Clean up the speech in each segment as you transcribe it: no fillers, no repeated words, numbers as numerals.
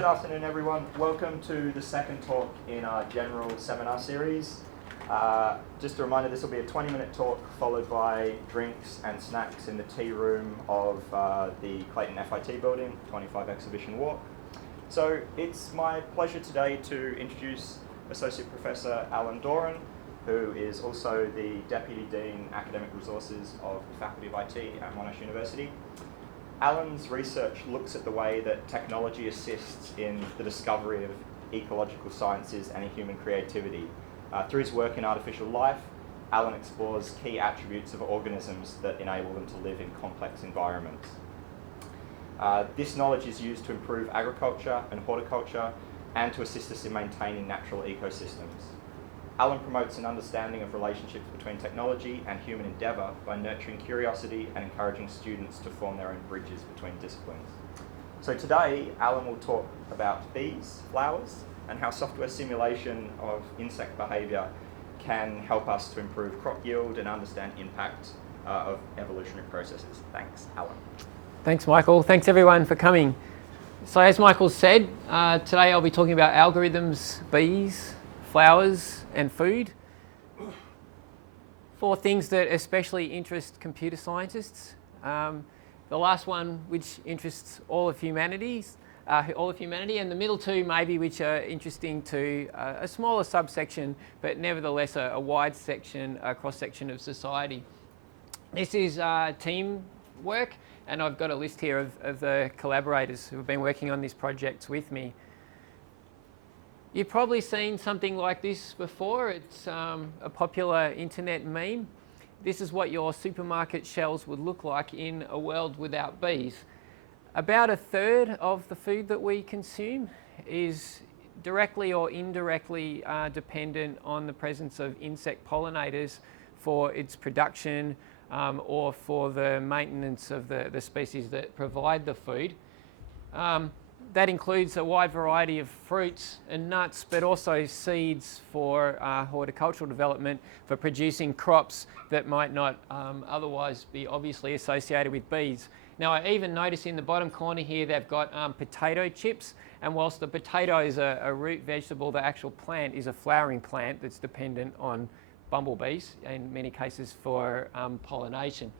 Good afternoon, everyone. Welcome to the second talk in our general seminar series. Just a reminder, this will be a 20-minute talk followed by drinks and snacks in the tea room of the Clayton FIT building, 25 Exhibition Walk. So it's my pleasure today to introduce Associate Professor Alan Dorin, who is also the Deputy Dean Academic Resources of the Faculty of IT at Monash University. Alan's research looks at the way that technology assists in the discovery of ecological sciences and human creativity. Through his work in artificial life, Alan explores key attributes of organisms that enable them to live in complex environments. This knowledge is used to improve agriculture and horticulture and to assist us in maintaining natural ecosystems. Alan promotes an understanding of relationships between technology and human endeavour by nurturing curiosity and encouraging students to form their own bridges between disciplines. So today, Alan will talk about bees, flowers, and how software simulation of insect behaviour can help us to improve crop yield and understand impact of evolutionary processes. Thanks, Alan. Thanks, Michael. Thanks, everyone, for coming. So as Michael said, today I'll be talking about algorithms, bees, flowers, and food. Four things that especially interest computer scientists. The last one, which interests all of humanity, and the middle two maybe, which are interesting to a smaller subsection, but nevertheless a wide section, a cross-section of society. This is teamwork, and I've got a list here of the collaborators who have been working on this project with me. You've probably seen something like this before. It's a popular internet meme. This is what your supermarket shelves would look like in a world without bees. About a third of the food that we consume is directly or indirectly dependent on the presence of insect pollinators for its production or for the maintenance of the species that provide the food. That includes a wide variety of fruits and nuts, but also seeds for horticultural development, for producing crops that might not otherwise be obviously associated with bees. Now, I even notice in the bottom corner here they've got potato chips, and whilst the potato is a root vegetable, the actual plant is a flowering plant that's dependent on bumblebees, in many cases for pollination.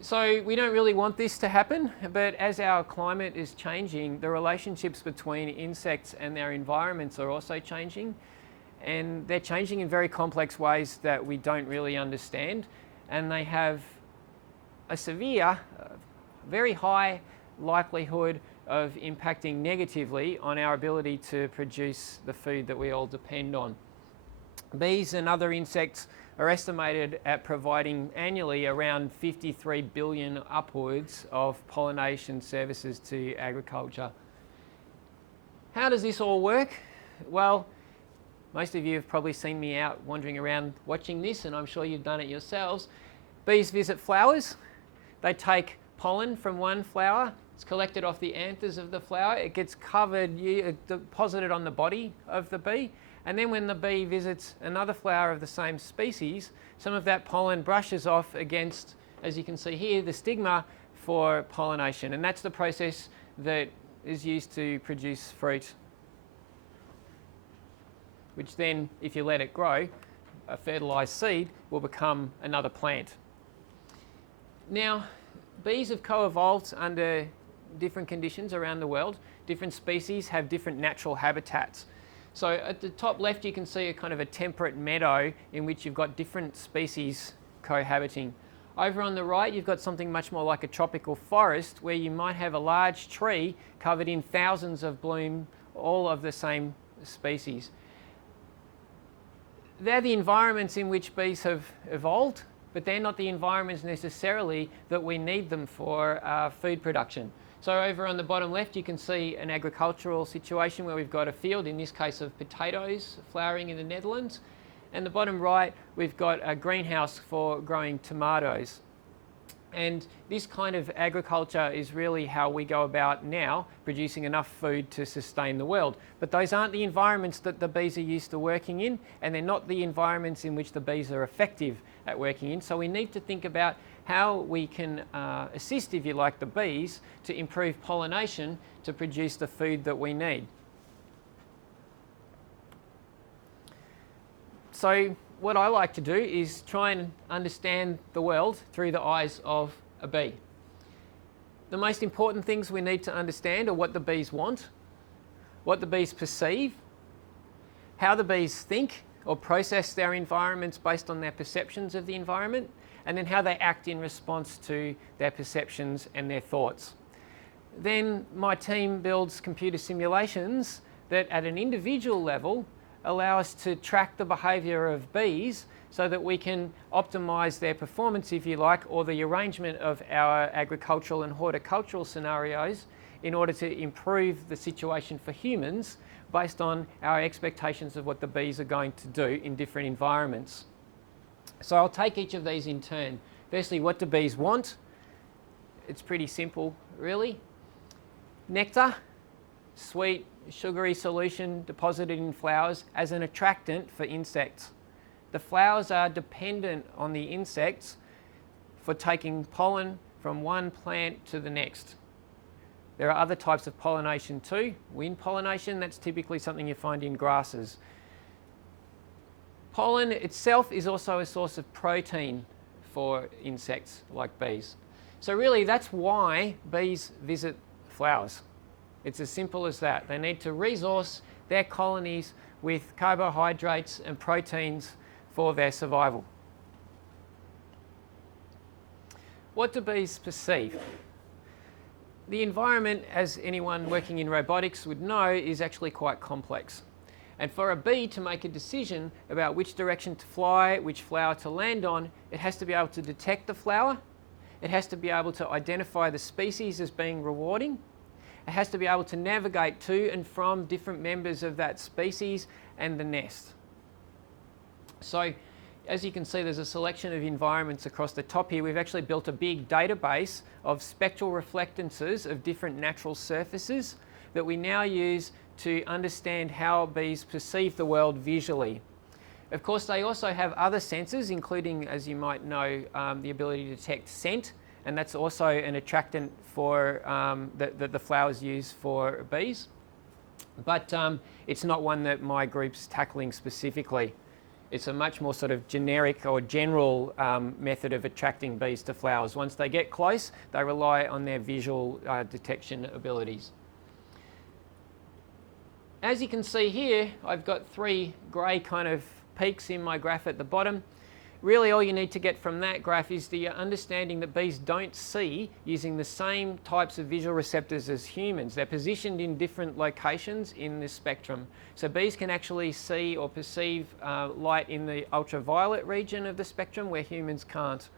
So we don't really want this to happen, but as our climate is changing, the relationships between insects and their environments are also changing, and they're changing in very complex ways that we don't really understand, and they have a severe, very high likelihood of impacting negatively on our ability to produce the food that we all depend on. Bees and other insects are estimated at providing annually around 53 billion upwards of pollination services to agriculture. How does this all work? Well, most of you have probably seen me out wandering around watching this, and I'm sure you've done it yourselves. Bees visit flowers. They take pollen from one flower. It's collected off the anthers of the flower. It gets covered, deposited on the body of the bee. And then when the bee visits another flower of the same species, some of that pollen brushes off against, as you can see here, the stigma for pollination. And that's the process that is used to produce fruit, which then, if you let it grow, a fertilised seed will become another plant. Now, bees have co-evolved under different conditions around the world. Different species have different natural habitats. So at the top left, you can see a kind of a temperate meadow in which you've got different species cohabiting. Over on the right, you've got something much more like a tropical forest where you might have a large tree covered in thousands of bloom, all of the same species. They're the environments in which bees have evolved, but they're not the environments necessarily that we need them for food production. So over on the bottom left, you can see an agricultural situation where we've got a field, in this case of potatoes, flowering in the Netherlands. And the bottom right, we've got a greenhouse for growing tomatoes. And this kind of agriculture is really how we go about now producing enough food to sustain the world. But those aren't the environments that the bees are used to working in, and they're not the environments in which the bees are effective at working in. So we need to think about how we can assist, if you like, the bees to improve pollination to produce the food that we need. So what I like to do is try and understand the world through the eyes of a bee. The most important things we need to understand are what the bees want, what the bees perceive, how the bees think or process their environments based on their perceptions of the environment, and then how they act in response to their perceptions and their thoughts. Then my team builds computer simulations that at an individual level allow us to track the behaviour of bees so that we can optimise their performance, if you like, or the arrangement of our agricultural and horticultural scenarios in order to improve the situation for humans based on our expectations of what the bees are going to do in different environments. So I'll take each of these in turn. Firstly, what do bees want? It's pretty simple, really. Nectar, sweet, sugary solution deposited in flowers as an attractant for insects. The flowers are dependent on the insects for taking pollen from one plant to the next. There are other types of pollination too. Wind pollination, that's typically something you find in grasses. Pollen itself is also a source of protein for insects like bees. So really that's why bees visit flowers. It's as simple as that. They need to resource their colonies with carbohydrates and proteins for their survival. What do bees perceive? The environment, as anyone working in robotics would know, is actually quite complex. And for a bee to make a decision about which direction to fly, which flower to land on, it has to be able to detect the flower. It has to be able to identify the species as being rewarding. It has to be able to navigate to and from different members of that species and the nest. So, as you can see, there's a selection of environments across the top here. We've actually built a big database of spectral reflectances of different natural surfaces that we now use to understand how bees perceive the world visually. Of course, they also have other senses, including, as you might know, the ability to detect scent, and that's also an attractant for that the flowers use for bees. But it's not one that my group's tackling specifically. It's a much more sort of generic or general method of attracting bees to flowers. Once they get close, they rely on their visual detection abilities. As you can see here, I've got three grey kind of peaks in my graph at the bottom. Really all you need to get from that graph is the understanding that bees don't see using the same types of visual receptors as humans. They're positioned in different locations in this spectrum. So bees can actually see or perceive light in the ultraviolet region of the spectrum where humans can't.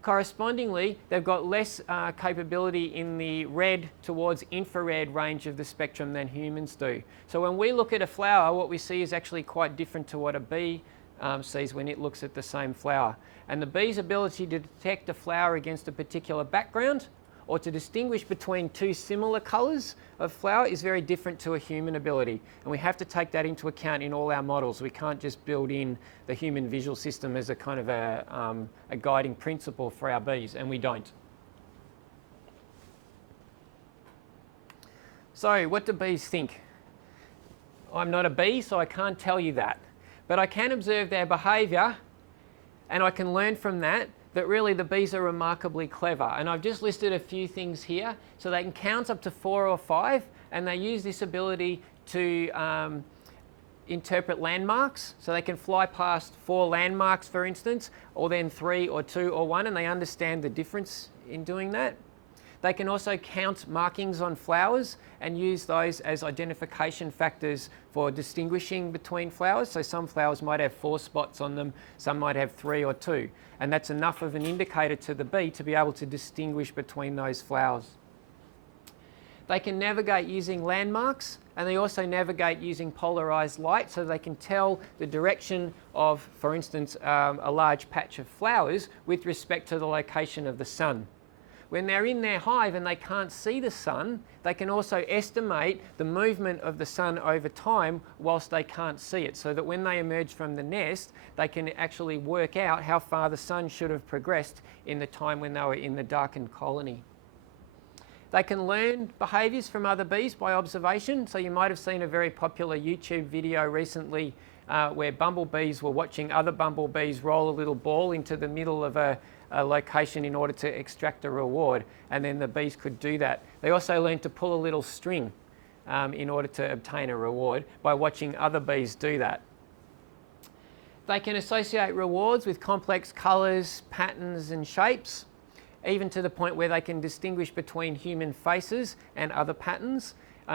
Correspondingly, they've got less capability in the red towards infrared range of the spectrum than humans do. So when we look at a flower, what we see is actually quite different to what a bee sees when it looks at the same flower. And the bee's ability to detect a flower against a particular background or to distinguish between two similar colours of flower is very different to a human ability. And we have to take that into account in all our models. We can't just build in the human visual system as a kind of a guiding principle for our bees, and we don't. So what do bees think? I'm not a bee, so I can't tell you that. But I can observe their behaviour, and I can learn from that really the bees are remarkably clever. And I've just listed a few things here. So they can count up to 4 or 5, and they use this ability to interpret landmarks. So they can fly past 4 landmarks, for instance, or then 3 or 2 or 1, and they understand the difference in doing that. They can also count markings on flowers and use those as identification factors for distinguishing between flowers. So some flowers might have 4 spots on them, some might have 3 or 2. And that's enough of an indicator to the bee to be able to distinguish between those flowers. They can navigate using landmarks, and they also navigate using polarized light, so they can tell the direction of, for instance, a large patch of flowers with respect to the location of the sun. when they're in their hive and they can't see the sun, they can also estimate the movement of the sun over time whilst they can't see it, so that when they emerge from the nest, they can actually work out how far the sun should have progressed in the time when they were in the darkened colony. They can learn behaviours from other bees by observation. So you might have seen a very popular YouTube video recently where bumblebees were watching other bumblebees roll a little ball into the middle of a location in order to extract a reward, and then the bees could do that. They also learned to pull a little string in order to obtain a reward by watching other bees do that. They can associate rewards with complex colours, patterns and shapes, even to the point where they can distinguish between human faces and other patterns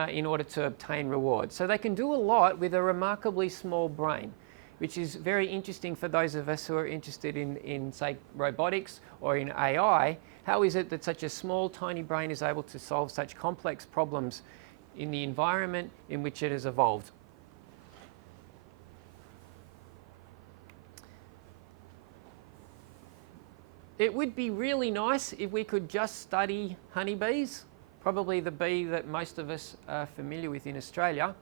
in order to obtain rewards. So they can do a lot with a remarkably small brain, which is very interesting for those of us who are interested in say, robotics or in AI. How is it that such a small, tiny brain is able to solve such complex problems in the environment in which it has evolved? It would be really nice if we could just study honeybees, probably the bee that most of us are familiar with in Australia,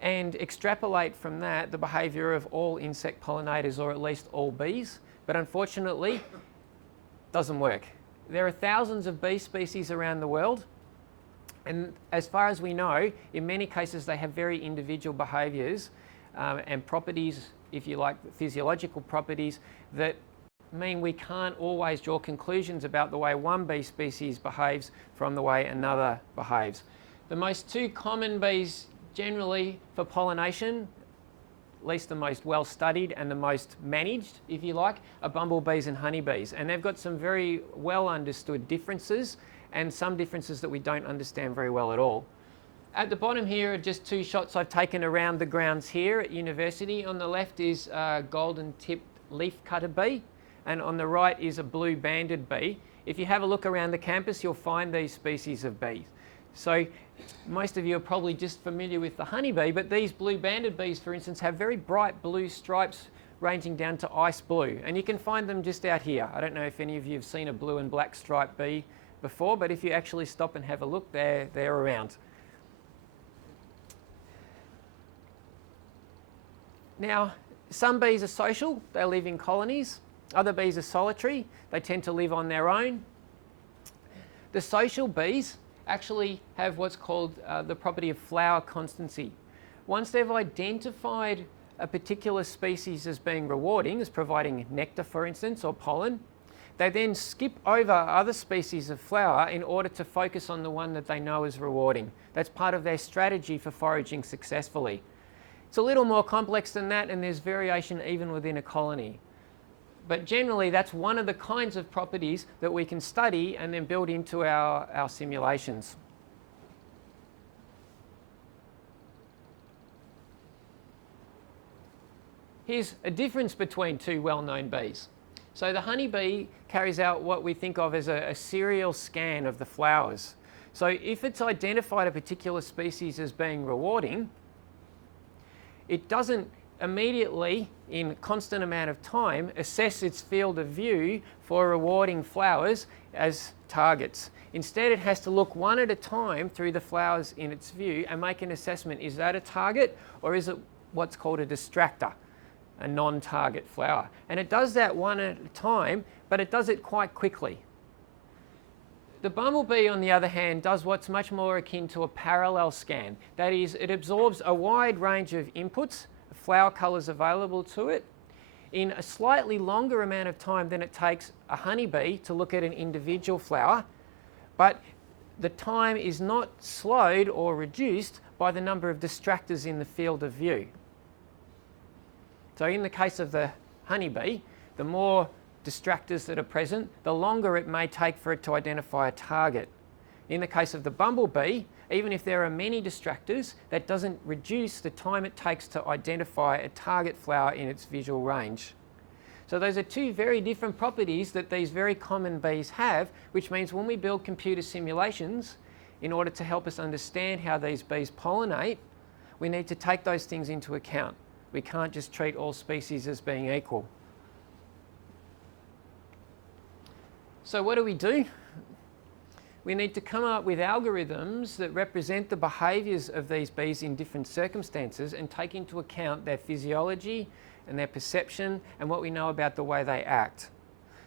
and extrapolate from that the behaviour of all insect pollinators, or at least all bees. But unfortunately, it doesn't work. There are thousands of bee species around the world, and as far as we know, in many cases they have very individual behaviours and properties, if you like, physiological properties that mean we can't always draw conclusions about the way one bee species behaves from the way another behaves. The most two common bees generally for pollination, at least the most well studied and the most managed, if you like, are bumblebees and honeybees. And they've got some very well understood differences and some differences that we don't understand very well at all. At the bottom here are just two shots I've taken around the grounds here at university. On the left is a golden tipped leafcutter bee, and on the right is a blue banded bee. If you have a look around the campus, you'll find these species of bees. So most of you are probably just familiar with the honeybee, but these blue banded bees, for instance, have very bright blue stripes ranging down to ice blue, and you can find them just out here. I don't know if any of you have seen a blue and black striped bee before, but if you actually stop and have a look, they're around. Now, some bees are social, they live in colonies. Other bees are solitary, they tend to live on their own. The social bees actually have what's called the property of flower constancy. Once they've identified a particular species as being rewarding, as providing nectar for instance, or pollen, they then skip over other species of flower in order to focus on the one that they know is rewarding. That's part of their strategy for foraging successfully. It's a little more complex than that, and there's variation even within a colony. But generally, that's one of the kinds of properties that we can study and then build into our simulations. Here's a difference between two well-known bees. So the honeybee carries out what we think of as a serial scan of the flowers. So if it's identified a particular species as being rewarding, it doesn't immediately, in a constant amount of time, assess its field of view for rewarding flowers as targets. Instead, it has to look one at a time through the flowers in its view and make an assessment. Is that a target, or is it what's called a distractor, a non-target flower? And it does that one at a time, but it does it quite quickly. The bumblebee, on the other hand, does what's much more akin to a parallel scan. That is, it absorbs a wide range of inputs, flower colours available to it, in a slightly longer amount of time than it takes a honeybee to look at an individual flower, but the time is not slowed or reduced by the number of distractors in the field of view. So in the case of the honeybee, the more distractors that are present, the longer it may take for it to identify a target. In the case of the bumblebee, even if there are many distractors, that doesn't reduce the time it takes to identify a target flower in its visual range. So those are two very different properties that these very common bees have, which means when we build computer simulations, in order to help us understand how these bees pollinate, we need to take those things into account. We can't just treat all species as being equal. So what do? we need to come up with algorithms that represent the behaviours of these bees in different circumstances and take into account their physiology and their perception and what we know about the way they act.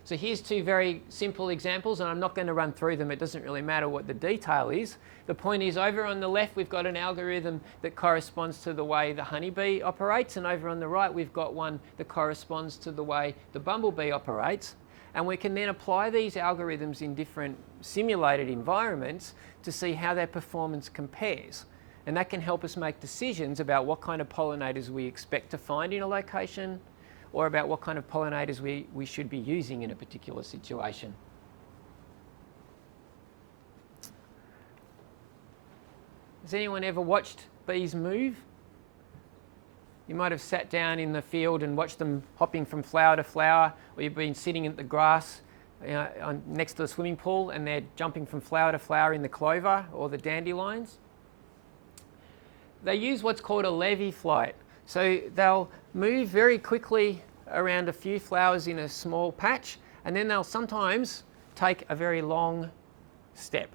So here's two very simple examples, and I'm not going to run through them. It doesn't really matter what the detail is. The point is, over on the left, we've got an algorithm that corresponds to the way the honeybee operates, and over on the right, we've got one that corresponds to the way the bumblebee operates. And we can then apply these algorithms in different simulated environments to see how their performance compares. And that can help us make decisions about what kind of pollinators we expect to find in a location, or about what kind of pollinators we should be using in a particular situation. Has anyone ever watched bees move? You might have sat down in the field and watched them hopping from flower to flower, or you've been sitting at the grass next to the swimming pool and they're jumping from flower to flower in the clover or the dandelions. They use what's called a levee flight. So they'll move very quickly around a few flowers in a small patch, and then they'll sometimes take a very long step.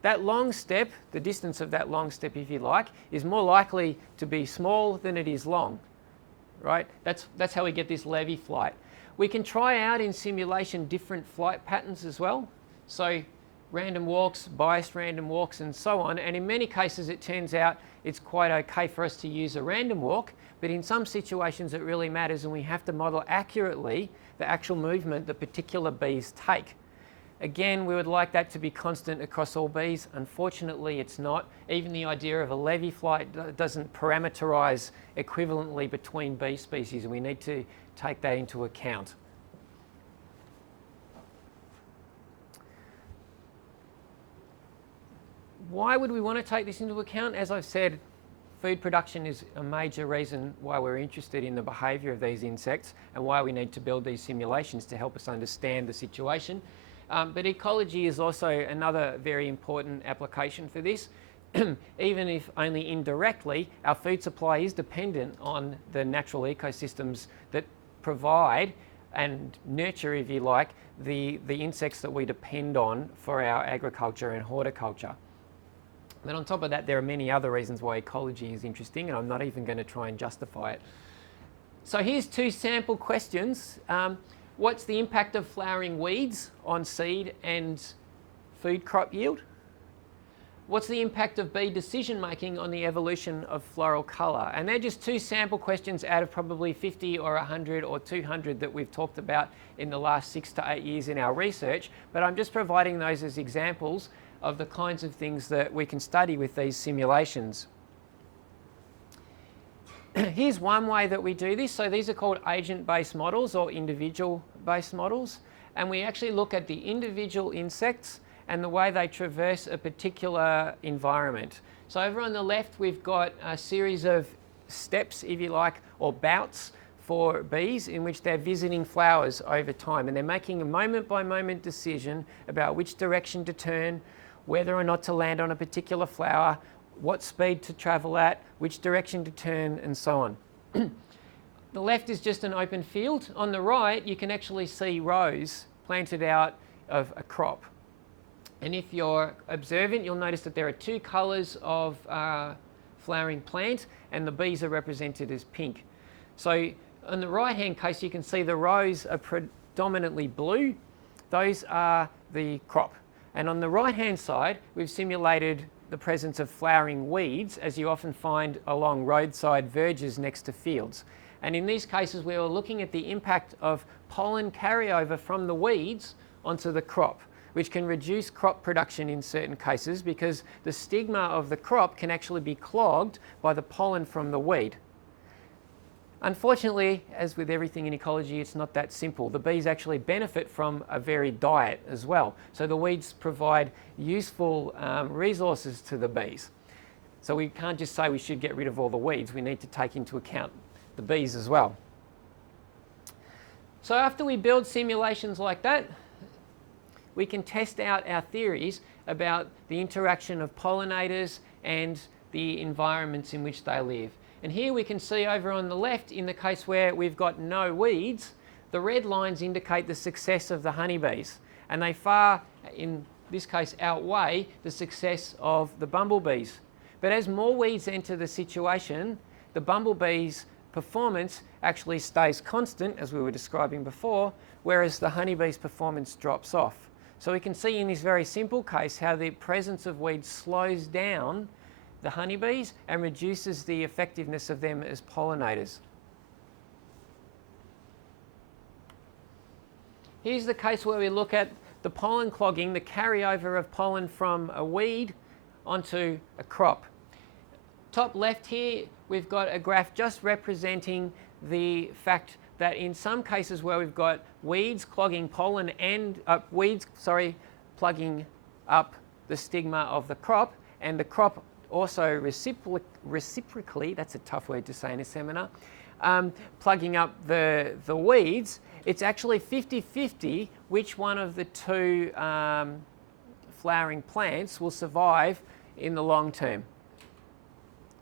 That long step, the distance of that long step, if you like, is more likely to be small than it is long, right? That's how we get this levee flight. We can try out in simulation different flight patterns as well. So random walks, biased random walks, and so on. And in many cases, it turns out it's quite okay for us to use a random walk, but in some situations it really matters, and we have to model accurately the actual movement that particular bees take. Again, we would like that to be constant across all bees. Unfortunately, it's not. Even the idea of a levee flight doesn't parameterize equivalently between bee species, and we need to take that into account. Why would we want to take this into account? As I've said, food production is a major reason why we're interested in the behaviour of these insects and why we need to build these simulations to help us understand the situation. But ecology is also another very important application for this. Even if only indirectly, our food supply is dependent on the natural ecosystems that provide and nurture, if you like, the insects that we depend on for our agriculture and horticulture. Then on top of that, there are many other reasons why ecology is interesting, and I'm not even going to try and justify it. So here's two sample questions. What's the impact of flowering weeds on seed and food crop yield? What's the impact of bee decision making on the evolution of floral colour? And they're just two sample questions out of probably 50 or 100 or 200 that we've talked about in the last 6 to 8 years in our research, but I'm just providing those as examples of the kinds of things that we can study with these simulations. Here's one way that we do this. So these are called agent-based models or individual-based models. And we actually look at the individual insects and the way they traverse a particular environment. So over on the left, we've got a series of steps, if you like, or bouts for bees in which they're visiting flowers over time. And they're making a moment-by-moment decision about which direction to turn, whether or not to land on a particular flower, what speed to travel at, which direction to turn, and so on. The left is just an open field. On the right, you can actually see rows planted out of a crop. And if you're observant, you'll notice that there are two colours of flowering plant, and the bees are represented as pink. So on the right-hand case, you can see the rows are predominantly blue. Those are the crop. And on the right-hand side, we've simulated the presence of flowering weeds, as you often find along roadside verges next to fields. And in these cases, we were looking at the impact of pollen carryover from the weeds onto the crop, which can reduce crop production in certain cases because the stigma of the crop can actually be clogged by the pollen from the weed. Unfortunately, as with everything in ecology, it's not that simple. The bees actually benefit from a varied diet as well. So the weeds provide useful resources to the bees. So we can't just say we should get rid of all the weeds. We need to take into account the bees as well. So after we build simulations like that, we can test out our theories about the interaction of pollinators and the environments in which they live. And here we can see over on the left, in the case where we've got no weeds, the red lines indicate the success of the honeybees. And they far, in this case, outweigh the success of the bumblebees. But as more weeds enter the situation, the bumblebees' performance actually stays constant, as we were describing before, whereas the honeybees' performance drops off. So we can see in this very simple case how the presence of weeds slows down the honeybees and reduces the effectiveness of them as pollinators. Here's the case where we look at the pollen clogging, the carryover of pollen from a weed onto a crop. Top left here, we've got a graph just representing the fact that in some cases where we've got weeds clogging pollen and plugging up the stigma of the crop, and the crop also reciprocally, that's a tough word to say in a seminar, plugging up the weeds, it's actually 50-50 which one of the two flowering plants will survive in the long term.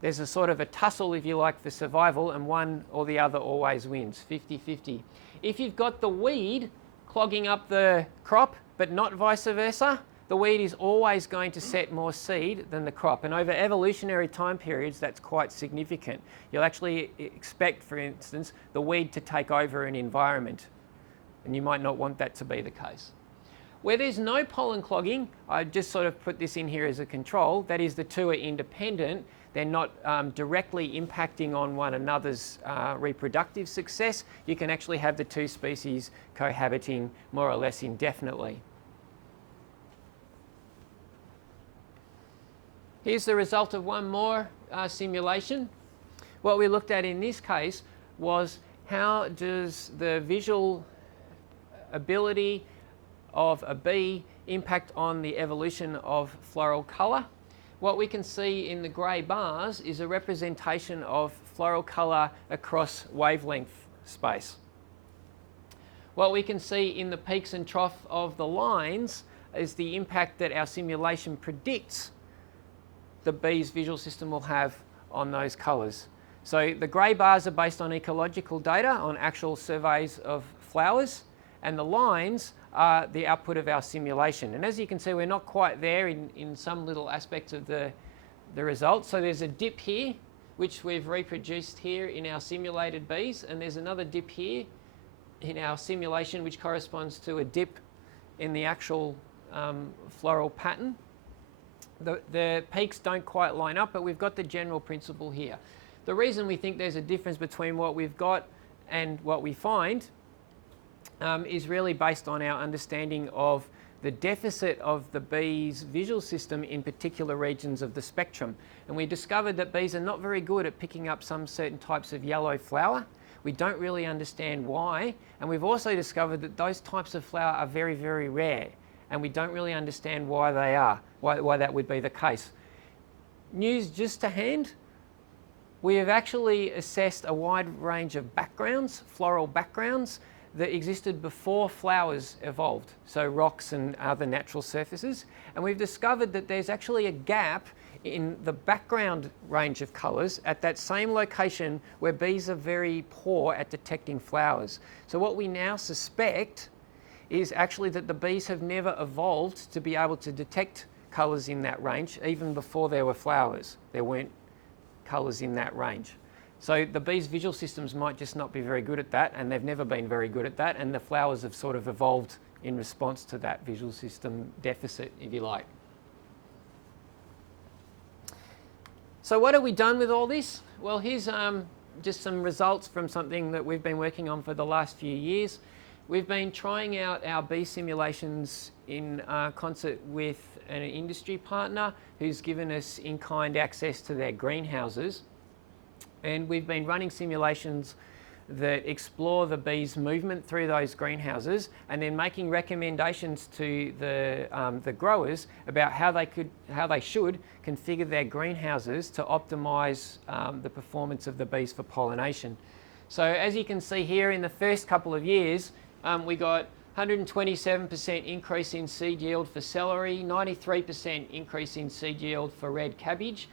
There's a sort of a tussle, if you like, for survival, and one or the other always wins, 50-50. If you've got the weed clogging up the crop, but not vice versa, the weed is always going to set more seed than the crop. And over evolutionary time periods, that's quite significant. You'll actually expect, for instance, the weed to take over an environment, and you might not want that to be the case. Where there's no pollen clogging, I just sort of put this in here as a control, that is, the two are independent. They're not directly impacting on one another's reproductive success. You can actually have the two species cohabiting more or less indefinitely. Here's the result of one more simulation. What we looked at in this case was how does the visual ability of a bee impact on the evolution of floral colour. What we can see in the grey bars is a representation of floral colour across wavelength space. What we can see in the peaks and troughs of the lines is the impact that our simulation predicts the bee's visual system will have on those colours. So the grey bars are based on ecological data, on actual surveys of flowers, and the lines are the output of our simulation. And as you can see, we're not quite there in some little aspects of the results. So there's a dip here, which we've reproduced here in our simulated bees, and there's another dip here in our simulation, which corresponds to a dip in the actual floral pattern. The peaks don't quite line up, but we've got the general principle here. The reason we think there's a difference between what we've got and what we find is really based on our understanding of the deficit of the bee's visual system in particular regions of the spectrum. And we discovered that bees are not very good at picking up some certain types of yellow flower. We don't really understand why. And we've also discovered that those types of flower are very, very rare. And we don't really understand why they are, why that would be the case. News just to hand, we have actually assessed a wide range of backgrounds, floral backgrounds, that existed before flowers evolved, so rocks and other natural surfaces. And we've discovered that there's actually a gap in the background range of colours at that same location where bees are very poor at detecting flowers. So what we now suspect is actually that the bees have never evolved to be able to detect colours in that range. Even before there were flowers, there weren't colours in that range. So the bees' visual systems might just not be very good at that, and they've never been very good at that, and the flowers have sort of evolved in response to that visual system deficit, if you like. So what have we done with all this? Well, here's just some results from something that we've been working on for the last few years. We've been trying out our bee simulations in concert with an industry partner who's given us in-kind access to their greenhouses. And we've been running simulations that explore the bees' movement through those greenhouses, and then making recommendations to the growers about how they should configure their greenhouses to optimise the performance of the bees for pollination. So as you can see here, in the first couple of years, we got 127% increase in seed yield for celery, 93% increase in seed yield for red cabbage,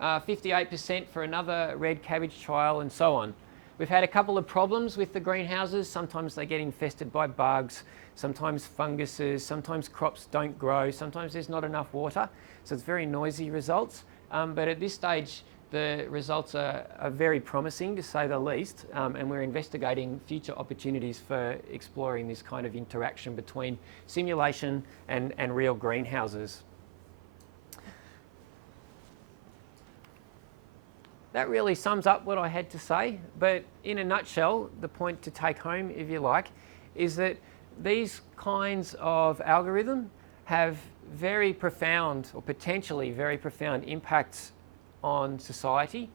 58% for another red cabbage trial, and so on. We've had a couple of problems with the greenhouses. Sometimes they get infested by bugs, sometimes funguses, sometimes crops don't grow, sometimes there's not enough water. So it's very noisy results. But at this stage, the results are very promising, to say the least, and we're investigating future opportunities for exploring this kind of interaction between simulation and real greenhouses. That really sums up what I had to say, but in a nutshell, the point to take home, if you like, is that these kinds of algorithms have very profound, or potentially very profound, impacts on society.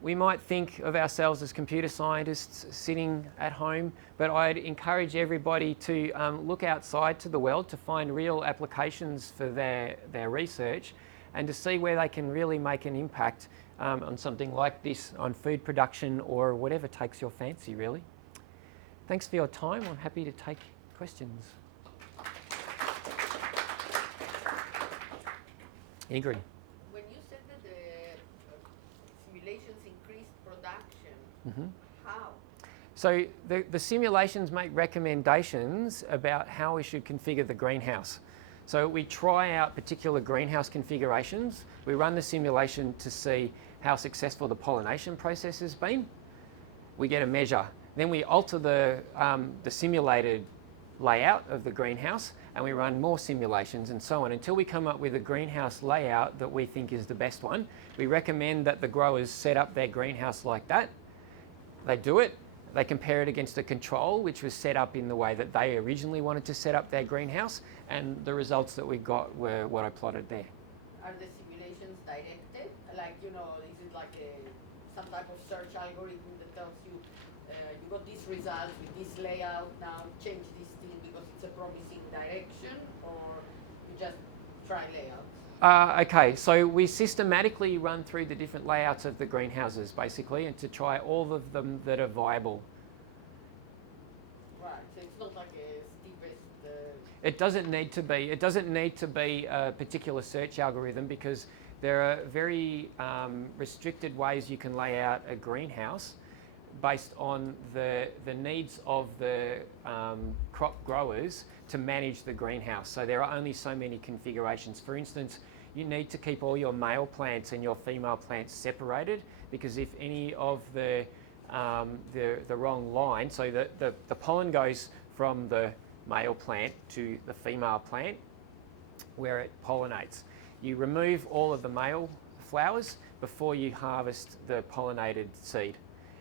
We might think of ourselves as computer scientists sitting at home, but I'd encourage everybody to look outside to the world to find real applications for their research and to see where they can really make an impact on something like this, on food production or whatever takes your fancy, really. Thanks for your time. I'm happy to take questions. Ingrid. When you said that the simulations increase production, how? So the simulations make recommendations about how we should configure the greenhouse. So we try out particular greenhouse configurations. We run the simulation to see how successful the pollination process has been. We get a measure. Then we alter the simulated layout of the greenhouse and we run more simulations and so on until we come up with a greenhouse layout that we think is the best one. We recommend that the growers set up their greenhouse like that. They do it. They compare it against a control which was set up in the way that they originally wanted to set up their greenhouse, and the results that we got were what I plotted there. Are the simulations directed? Like, you know, is it like some type of search algorithm that tells you you got this result with this layout, now change this thing because it's a promising direction, or you just try layouts? Okay, so we systematically run through the different layouts of the greenhouses, basically, and to try all of them that are viable. Right, so it's not like a steepest... It doesn't need to be. It doesn't need to be a particular search algorithm because there are very restricted ways you can lay out a greenhouse based on the needs of the crop growers to manage the greenhouse. So there are only so many configurations. For instance, you need to keep all your male plants and your female plants separated, because if any of the wrong line, so the pollen goes from the male plant to the female plant where it pollinates. You remove all of the male flowers before you harvest the pollinated seed.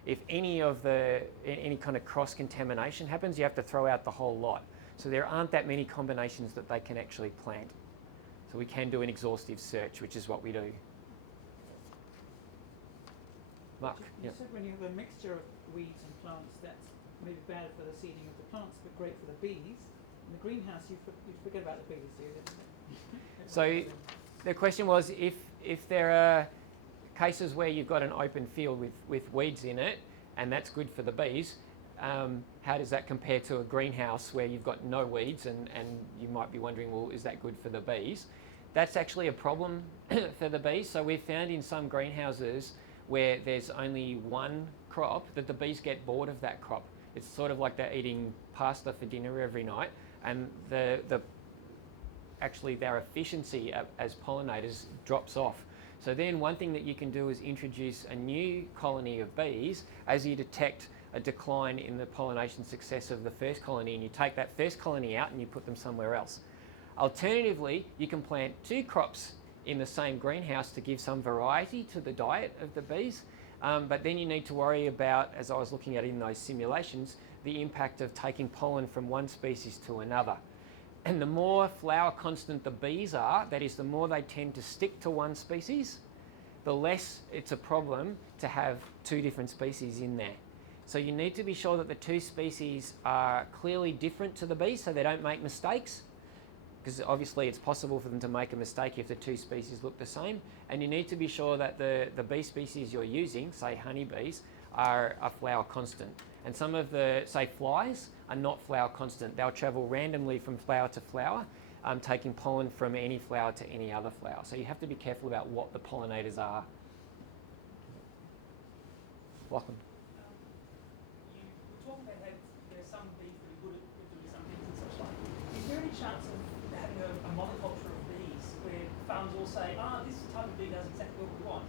If any kind of cross-contamination happens, you have to throw out the whole lot. So there aren't that many combinations that they can actually plant. So we can do an exhaustive search, which is what we do. Mark? You said when you have a mixture of weeds and plants, that's maybe bad for the seeding of the plants, but great for the bees. In the greenhouse, you forget about the bees, do you? So the question was, if there are cases where you've got an open field with weeds in it, and that's good for the bees, how does that compare to a greenhouse where you've got no weeds and you might be wondering, well, is that good for the bees? That's actually a problem for the bees. So we've found in some greenhouses where there's only one crop that the bees get bored of that crop. It's sort of like they're eating pasta for dinner every night, and actually their efficiency as pollinators drops off. So then one thing that you can do is introduce a new colony of bees as you detect a decline in the pollination success of the first colony, and you take that first colony out and you put them somewhere else. Alternatively, you can plant two crops in the same greenhouse to give some variety to the diet of the bees, but then you need to worry about, as I was looking at in those simulations, the impact of taking pollen from one species to another. And the more flower constant the bees are, that is, the more they tend to stick to one species, the less it's a problem to have two different species in there. So you need to be sure that the two species are clearly different to the bees so they don't make mistakes, because obviously it's possible for them to make a mistake if the two species look the same. And you need to be sure that the bee species you're using, say honeybees, are a flower constant. And some of the, say, flies are not flower constant. They'll travel randomly from flower to flower, taking pollen from any flower to any other flower. So you have to be careful about what the pollinators are. Lachlan. chance of having a monoculture of bees where farmers will say, this type of bee does exactly what we want,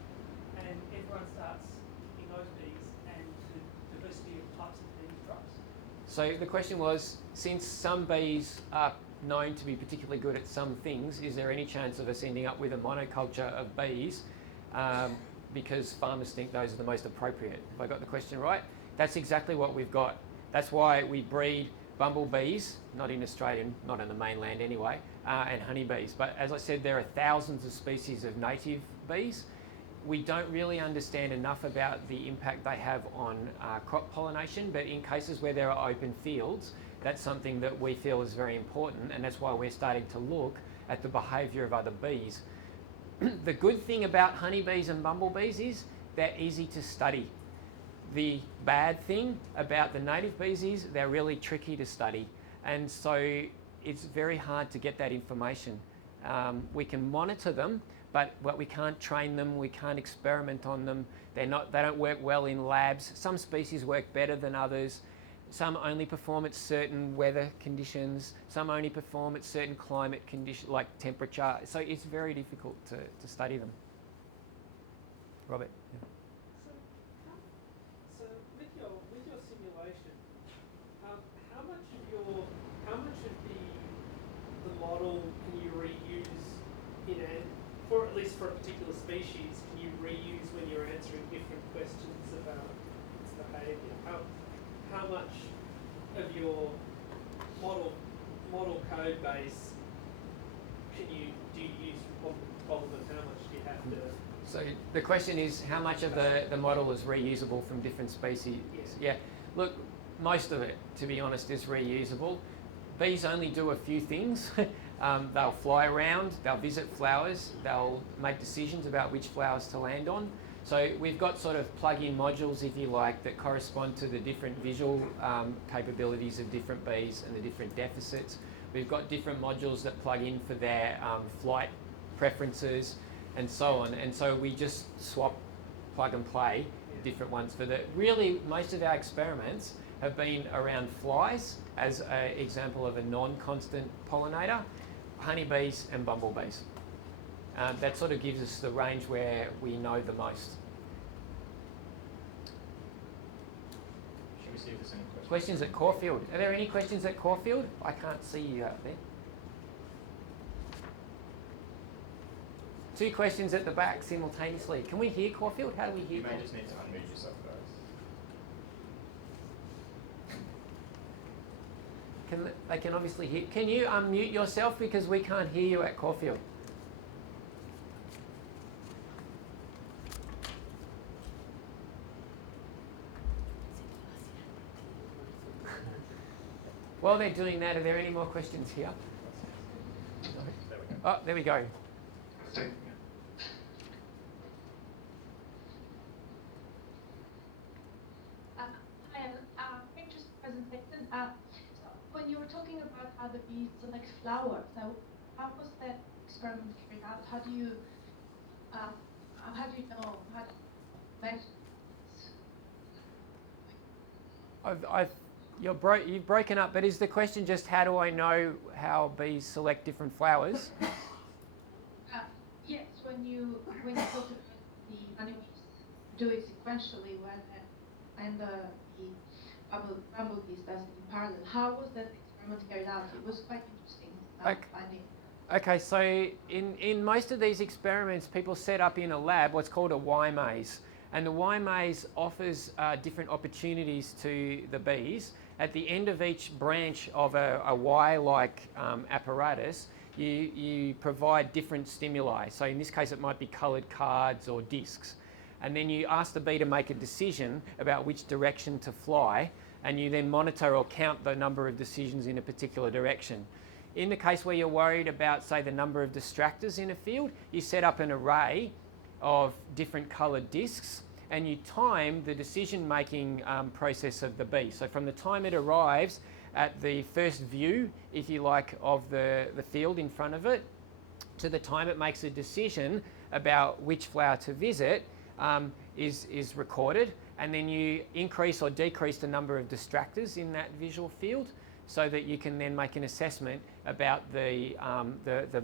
and everyone starts picking those bees and the diversity of types of bees drops? So the question was, since some bees are known to be particularly good at some things, is there any chance of us ending up with a monoculture of bees because farmers think those are the most appropriate? Have I got the question right? That's exactly what we've got. That's why we breed bumblebees, not in Australia, not on the mainland anyway, and honeybees. But as I said, there are thousands of species of native bees. We don't really understand enough about the impact they have on crop pollination, but in cases where there are open fields, that's something that we feel is very important, and that's why we're starting to look at the behaviour of other bees. The good thing about honeybees and bumblebees is they're easy to study. The bad thing about the native bees is they're really tricky to study, and so it's very hard to get that information. We can monitor them, but we can't train them, we can't experiment on them. They don't work well in labs. Some species work better than others. Some only perform at certain weather conditions. Some only perform at certain climate conditions, like temperature. So it's very difficult to study them. Robert? Yeah. So with your simulation, how much of the model can you reuse for at least for a particular species? Can you reuse when you're answering different questions about its behaviour? How much of your model code base do you use for problem, and how much do you have to? So the question is, how much of the model is reusable from different species? Yeah. Yeah. Look, most of it, to be honest, is reusable. Bees only do a few things. They'll fly around, they'll visit flowers, they'll make decisions about which flowers to land on. So we've got sort of plug-in modules, if you like, that correspond to the different visual capabilities of different bees and the different deficits. We've got different modules that plug in for their flight preferences and so on. And so we just swap, plug and play different ones for the... Really, most of our experiments have been around flies as an example of a non-constant pollinator, honeybees and bumblebees. That sort of gives us the range where we know the most. Should we see if there's any questions? Questions at Caulfield. Are there any questions at Caulfield? I can't see you out there. 2 questions at the back simultaneously. Can we hear Caulfield? How do we hear You may Caulfield? just need to unmute yourself, guys. They can obviously hear. Can you unmute yourself, because we can't hear you at Caulfield? While they're doing that, are there any more questions here? There we go. Oh, there we go. Hi, interesting presentation. When you were talking about how the bees select flowers, how was that experiment carried out? How do you know how to measure? You've broken up, but is the question just how do I know how bees select different flowers? Yes, when you talk about the honeybees do it sequentially and the bumblebees does it in parallel. How was that experiment carried out? It was quite interesting finding. Okay, so in most of these experiments, people set up in a lab what's called a Y maze. And the Y maze offers different opportunities to the bees. At the end of each branch of a Y-like apparatus, you provide different stimuli. So in this case, it might be coloured cards or discs. And then you ask the bee to make a decision about which direction to fly, and you then monitor or count the number of decisions in a particular direction. In the case where you're worried about, say, the number of distractors in a field, you set up an array of different coloured discs, and you time the decision-making process of the bee. So from the time it arrives at the first view, if you like, of the field in front of it, to the time it makes a decision about which flower to visit, is recorded, and then you increase or decrease the number of distractors in that visual field so that you can then make an assessment about the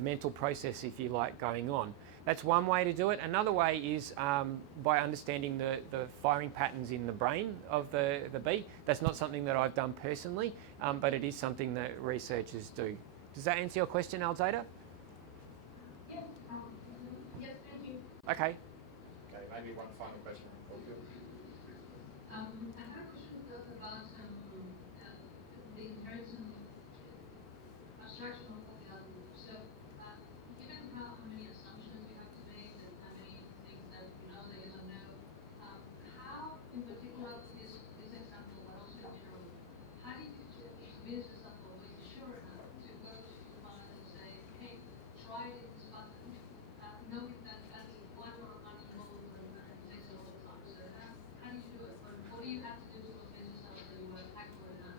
mental process, if you like, going on. That's one way to do it. Another way is by understanding the firing patterns in the brain of the bee. That's not something that I've done personally, but it is something that researchers do. Does that answer your question, Alzada? Yes, yes, thank you. Okay. Okay, maybe one final question from Prof. I have a question about the inheritance abstraction of the algorithm. So, given how many assumptions we have to make and how many things that we know that you don't know, how, in particular, this example, but also in general, how did you convince yourself, or was you sure enough to go to the client and say, hey, try this button, knowing that that's one or one model and it takes a lot of time. So, how do you do it? What do you have to do to convince yourself that you were accurate enough?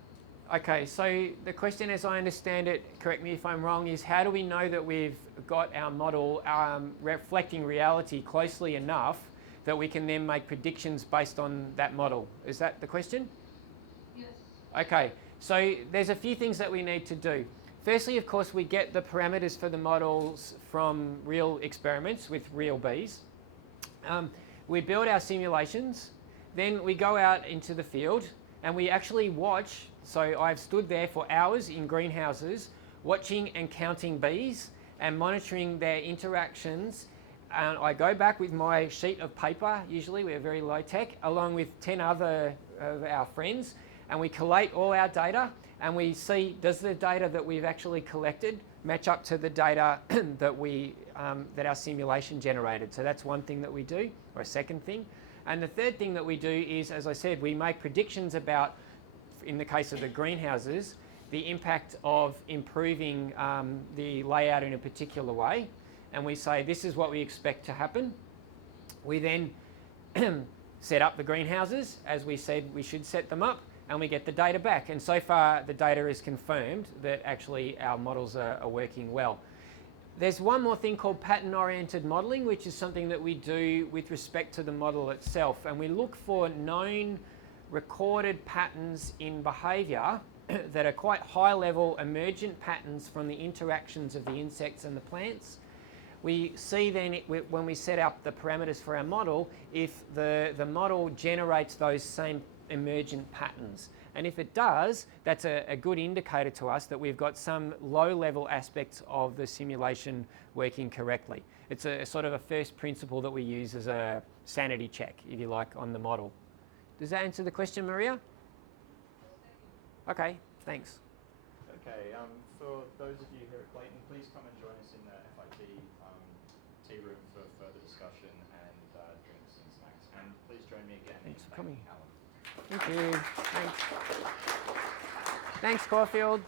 Okay, so the question, as I understand it, correct me if I'm wrong, is how do we know that we've got our model reflecting reality closely enough that we can then make predictions based on that model? Is that the question? Yes. Okay, so there's a few things that we need to do. Firstly, of course, we get the parameters for the models from real experiments with real bees. We build our simulations, then we go out into the field and we actually watch. So I've stood there for hours in greenhouses watching and counting bees and monitoring their interactions. And I go back with my sheet of paper, usually we're very low tech, along with 10 other of our friends, and we collate all our data and we see, does the data that we've actually collected match up to the data that our simulation generated? So that's one thing that we do, or a second thing. And the third thing that we do is, as I said, we make predictions about, in the case of the greenhouses, the impact of improving the layout in a particular way. And we say, this is what we expect to happen. We then set up the greenhouses, as we said we should set them up, and we get the data back. And so far, the data is confirmed that actually our models are working well. There's one more thing called pattern-oriented modelling, which is something that we do with respect to the model itself. And we look for known recorded patterns in behaviour that are quite high-level emergent patterns from the interactions of the insects and the plants. We see then, when we set up the parameters for our model, if the model generates those same emergent patterns. And if it does, that's a good indicator to us that we've got some low-level aspects of the simulation working correctly. It's a sort of a first principle that we use as a sanity check, if you like, on the model. Does that answer the question, Maria? Okay, thanks. Okay, for those of you here at Clayton, please come and join us in the FIT tea room for further discussion and drinks and snacks. And please join me again. Thanks in for coming. thanking Alan. Thank you. Thanks. Thanks, Caulfield.